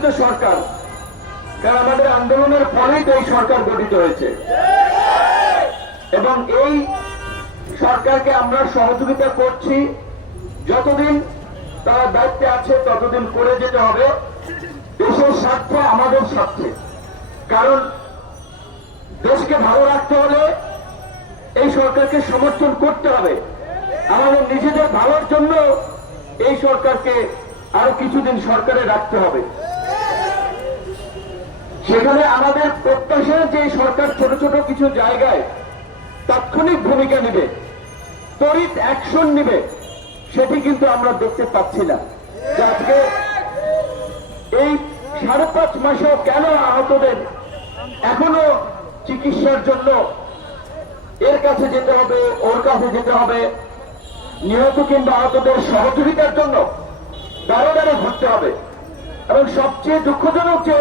গঠিত সরকার, কারণ আমাদের আন্দোলনের ফলেই তো এই সরকার গঠিত হয়েছে। এবং এই সরকারকে আমরা সহযোগিতা করছি, যতদিন তারা দায়িত্বে আছে, ততদিন করে যেতে হবে। দেশের স্বার্থে আমাদের স্বার্থে। কারণ দেশকে ভালো রাখতে হলে এই সরকারকে সমর্থন করতে হবে। আমাদের নিজেদের ভালোর জন্য এই সরকারকে আরও কিছুদিন সরকারে রাখতে হবে। সেখানে আমাদের প্রত্যাশা যে সরকার ছোট ছোট কিছু জায়গায় তাৎক্ষণিক ভূমিকা নেবে তড়িৎ অ্যাকশন নেবে, সেটি কিন্তু আমরা দেখতে পাচ্ছি না। আজকে এই সাড়ে পাঁচ মাসেও কেন আহতদের এখনও চিকিৎসার জন্য এর কাছে যেতে হবে, ওর কাছে যেতে হবে, নিহত কিংবা আহতদের সহযোগিতার জন্য দাঁড়ে দাঁড়ে ঘুরতে হবে। এবং সবচেয়ে দুঃখজনক যে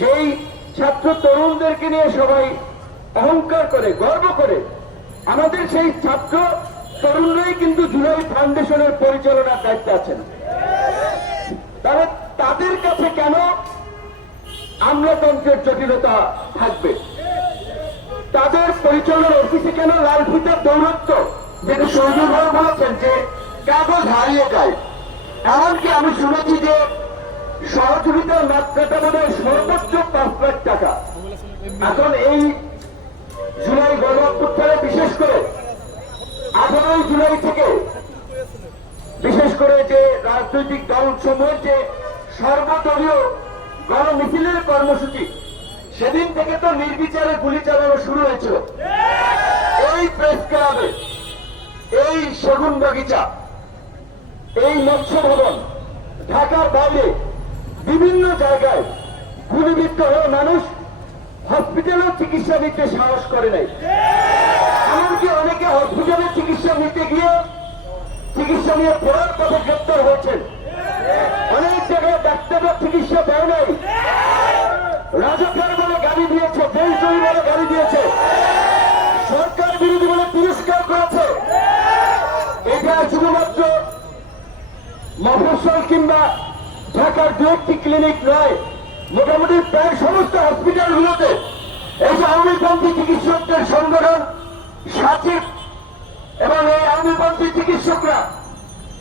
যেই ছাত্র তরুণদেরকে নিয়ে সবাই অহংকার করে, গর্ব করে, আমাদের সেই ছাত্র তরুণরাই কিন্তু জুলাই ফাউন্ডেশনের পরিচালনার দায়িত্বে আছেন। তবে তাদের কাছে কেন আমলাতন্ত্রের জটিলতা থাকবে? তাদের পরিচালনার অফিসে কেন লাল ফিতার দৌরত্ব যেটা সৌজন্য বলেছেন যে কাগজ হারিয়ে যায়। এমনকি আমি শুনেছি যে সহযোগিতার মাত্রাটা বোধ হয় সর্বোচ্চ পাঁচ লাখ টাকা। এখন এই জুলাই গণ বিশেষ করে আঠারোই জুলাই থেকে বিশেষ করে যে রাজনৈতিক দল সমূহের যে সর্বদলীয় গণমিছিলের কর্মসূচি, সেদিন থেকে তো নির্বিচারে গুলি চালানো শুরু হয়েছিল। এই প্রেস ক্লাবে, এই সেগুন বাগিচা এই মৎস্য ভবন, ঢাকার বাইরে বিভিন্ন জায়গায় গুলিবিদ্ধ হয়ে মানুষ হসপিটালেও চিকিৎসা নিতে সাহস করে নাই। এমনকি অনেকে হসপিটালে চিকিৎসা নিতে গিয়ে চিকিৎসা নিয়ে পড়ার পথে গ্রেপ্তার হয়েছেন। অনেক জায়গায় ডাক্তাররা চিকিৎসা দেয় নাই। রাজকের বলে গাড়ি দিয়েছে বেলচুরি বলে গাড়ি দিয়েছে। সরকার বিরোধী বলে তিরস্কার করেছে। এটা শুধুমাত্র মফস্বল কিংবা ঢাকার দু ক্লিনিক নয়, মোটামুটি প্রায় সমস্ত হসপিটালগুলোতে এই যে আওয়ামীপন্থী চিকিৎসকদের সংগঠন সাচিব এবং এই আওয়ামীপন্থী চিকিৎসকরা,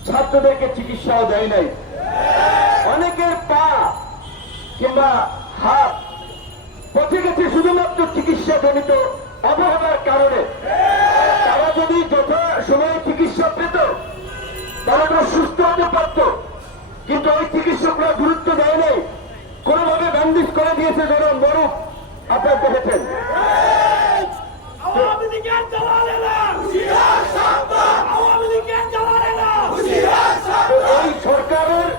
ছাত্রদেরকে চিকিৎসাও দেয় নাই। অনেকের পা কিংবা হাত পথে গেছে শুধুমাত্র চিকিৎসা জনিত অবহেলার কারণে। তারা যদি যথা সময়ে চিকিৎসা পেত, তারা সুস্থ হতে চিকিৎসকরা গুরুত্ব দেয় নাই কোনোভাবে ব্যান্ডিজ করে দিয়েছে যেন মরুক আপনার দেখেছেন। এই সরকারের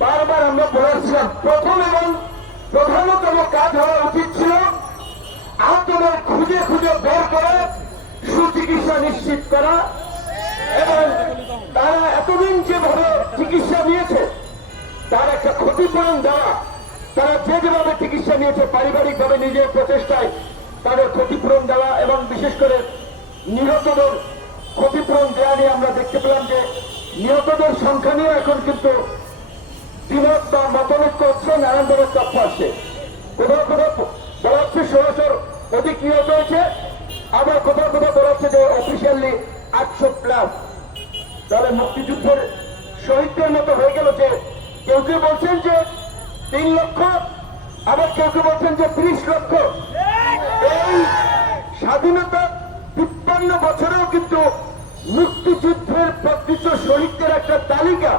বারবার আমরা বলেছিলাম প্রথম এবং প্রধানতম কাজ হওয়া উচিত ছিল আহতদের খুঁজে খুঁজে বের করে সুচিকিৎসা নিশ্চিত করা এবং তারা এতদিন যেভাবে চিকিৎসা নিয়েছে তার একটা ক্ষতিপূরণ দেওয়া তারা যে যেভাবে চিকিৎসা নিয়েছে পারিবারিকভাবে নিজের প্রচেষ্টায় তাদের ক্ষতিপূরণ দেওয়া এবং বিশেষ করে নিহতদের ক্ষতিপূরণ দেওয়া নিয়ে আমরা দেখতে পেলাম যে নিহতদের সংখ্যা নিয়ে এখন কিন্তু দ্বিমত বা মতনৈক্য হচ্ছে নানানভাবে তথ্য আসছে কোথাও কোথাও বলা হচ্ছে ষোলোশোর অধিক নিহত হয়েছে, আবার কোথাও কোথাও বলা হচ্ছে যে অফিসিয়ালি আটশো প্লাস তাহলে মুক্তিযুদ্ধের শহীদদের মতো হয়ে গেল যে কেউ কেউ বলছেন যে তিন লক্ষ, আবার কেউ কেউ বলছেন যে ত্রিশ লক্ষ। এই স্বাধীনতা তিপ্পান্ন বছরেও কিন্তু মুক্তিযুদ্ধের প্রকৃত শহীদদের একটা তালিকা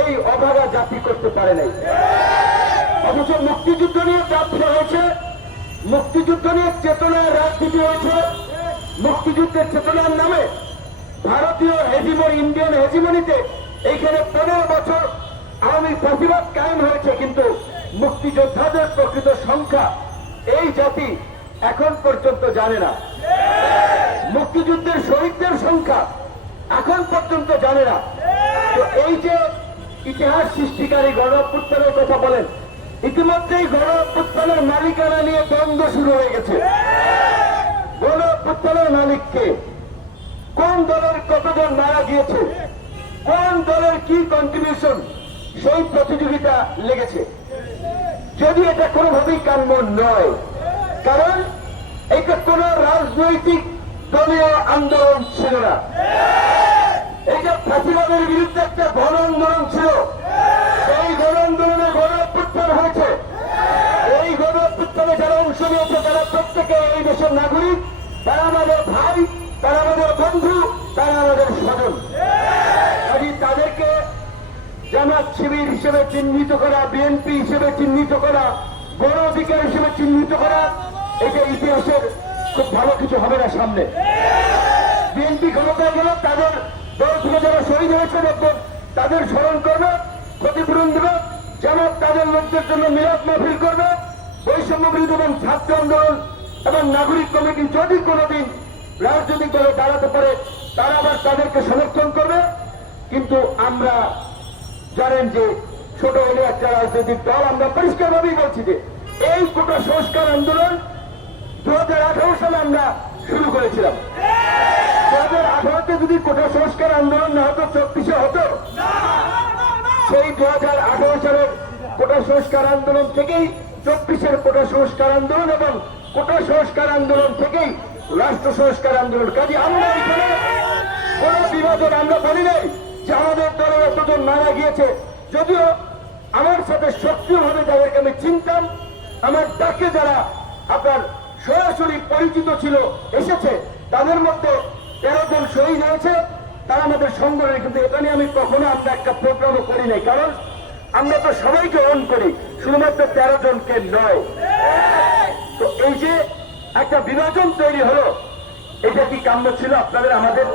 এই অভাগা জাতি করতে পারে নাই। অথচ মুক্তিযুদ্ধ নিয়ে প্রাপ্ত হয়েছে, মুক্তিযুদ্ধ নিয়ে চেতনার রাজনীতি হয়েছে, মুক্তিযুদ্ধের চেতনার নামে ভারতীয় হেজিমন ইন্ডিয়ান হেজিমনিতে এইখানে পনেরো বছর আওয়ামী ফাঁসিবাদ কায়েম হয়েছে, কিন্তু মুক্তিযোদ্ধাদের প্রকৃত সংখ্যা এই জাতি এখন পর্যন্ত জানে না। মুক্তিযুদ্ধের শহীদদের সংখ্যা এখন পর্যন্ত জানে না। তো এই যে ইতিহাস সৃষ্টিকারী গণ কথা বলেন, ইতিমধ্যেই গণ মালিকানা নিয়ে দ্বন্দ্ব শুরু হয়ে গেছে। গণ মালিককে কোন দলের কতজন মারা গিয়েছে? কোন দলের কি কন্ট্রিবিউশন সেই প্রতিযোগিতা লেগেছে। যদি এটা কোনোভাবেই কাম্য নয়, কারণ এটা কোন রাজনৈতিক দলীয় আন্দোলন ছিল না। এটা ফাঁসিবাদের বিরুদ্ধে একটা গণ আন্দোলন ছিল, সেই গণ আন্দোলনে গণ হয়েছে। এই গণ অভ্যুত্থানে যারা অংশ নিয়েছে, তারা প্রত্যেকে এই দেশের নাগরিক, তারা আমাদের ভাই, তারা আমাদের বন্ধু তারা আমাদের স্বজন কাজে তাদেরকে জামাত শিবির হিসেবে চিহ্নিত করা, বিএনপি হিসেবে চিহ্নিত করা গণ অধিকার হিসেবে চিহ্নিত করা, এটা ইতিহাসের খুব ভালো কিছু হবে না সামনে। বিএনপি ক্ষমতায় গেল তাদের দল থেকে যারা শহীদ হয়েছে দেখবেন তাদের স্মরণ করবে, ক্ষতিপূরণ দেবে জামাত তাদের লোকদের জন্য মিলাদ মাহফিল করবে, বৈষম্য বিরোধী এবং ছাত্র আন্দোলন এবং নাগরিক কমিটি যদি কোনোদিন রাজনৈতিক দলে দাঁড়াতে পারে, তারা আবার তাদেরকে সমর্থন করবে। কিন্তু আমরা জানেন যে ছোট হলে একটা রাজনৈতিক দল, আমরা পরিষ্কারভাবেই বলছি যে এই গোটা সংস্কার আন্দোলন দু সালে আমরা শুরু করেছিলাম। দু হাজার আঠারোতে যদি কোটা সংস্কার আন্দোলন না হতো, চব্বিশে হতো, সেই দু হাজার আঠারো সালের কোটা সংস্কার আন্দোলন থেকেই, চব্বিশের কোটা সংস্কার আন্দোলন এবং কোটা সংস্কার আন্দোলন থেকেই রাষ্ট্র সংস্কার আন্দোলন। কাজে আমরা এখানে কোন বিভাজন আমরা বলি নাই যে আমাদের দলের এতজন মারা গিয়েছে যদিও আমার সাথে সক্রিয়ভাবে যাদেরকে আমি চিনতাম, আমার ডাকে যারা আপনার সরাসরি পরিচিত ছিল, এসেছে, তাদের মধ্যে তেরো জন শহীদ হয়েছে। তারা আমাদের সংগঠনে কিন্তু এখানে আমি কখনো আমরা একটা প্রোগ্রামও করি নাই। কারণ আমরা তো সবাইকে অন করি, শুধুমাত্র তেরো জনকে নয়। তো এই যে একটা বিভাজন তৈরি হলো, এটা কি কাম্য ছিল আপনাদের, আমাদের?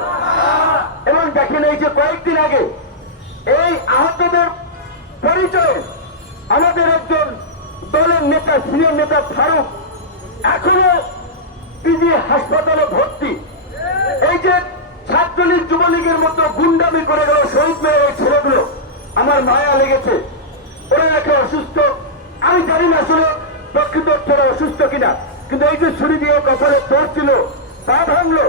এবং দেখেন এই যে কয়েকদিন আগে, এই আহতদের পরিচয়। আমাদের একজন দলের নেতা, সিনিয়র নেতা ফারুক, এখনও পিজি হাসপাতালে ভর্তি। এই যে ছাত্রলীগ যুবলীগের মতো গুন্ডামি করে গেল, শহীদ মেয়ে ওই ছেলেগুলো, আমার মায়া লেগেছে। ওরা নাকি অসুস্থ। আমি জানি না আসলে প্রকৃত অসুস্থ কিনা, কিন্তু এই যে ছুরি দিয়ে কপালে পড়ছিল তা ভাঙলো,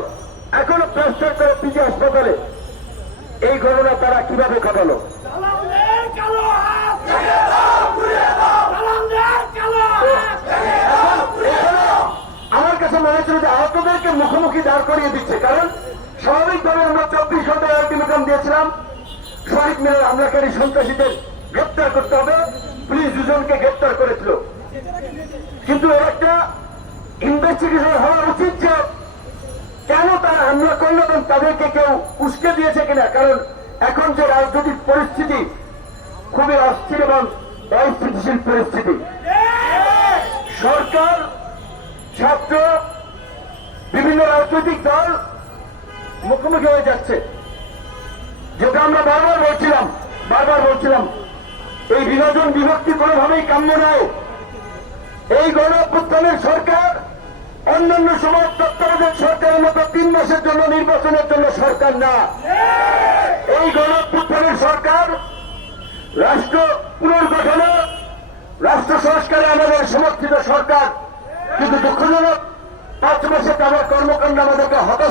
এখনও প্লাস্টার করে পিজি হাসপাতালে। এই ঘটনা তারা কীভাবে ঘটালো আমার কাছে মনে হচ্ছিল যে আহতদেরকে মুখোমুখি দাঁড় করিয়ে দিচ্ছে। কারণ স্বাভাবিকভাবে আমরা চব্বিশ ঘন্টায় আলটিমেটাম দিয়েছিলাম, শহীদ মিলের হামলাকারী সন্ত্রাসীদের গ্রেপ্তার করতে হবে। পুলিশ দুজনকে গ্রেপ্তার করেছিল। কিন্তু একটা ইনভেস্টিগেশন হওয়া উচিত যে কেন তারা হামলা করল এবং তাদেরকে কেউ উস্কে দিয়েছে কিনা। কারণ এখন যে রাজনৈতিক পরিস্থিতি খুবই অস্থির এবং অস্থিতিশীল পরিস্থিতি। সরকার, ছাত্র, বিভিন্ন রাজনৈতিক দল মুখোমুখি হয়ে যাচ্ছে। যেটা আমরা বারবার বলছিলাম বারবার বলছিলাম, এই বিভাজন বিভক্তি কোনোভাবেই কাম্য নয়। এই গণ সরকার, অন্যান্য সময় তত্ত্বাবধায়ক সরকারের মতো তিন মাসের জন্য নির্বাচনের জন্য সরকার না। এই গণ সরকার রাষ্ট্র পুনর্গঠনে, রাষ্ট্র সংস্কারে আমাদের সমর্থিত সরকার কিন্তু দুঃখজনক, পাঁচ মাসে তাদের কর্মকাণ্ড আমাদেরকে হতাশ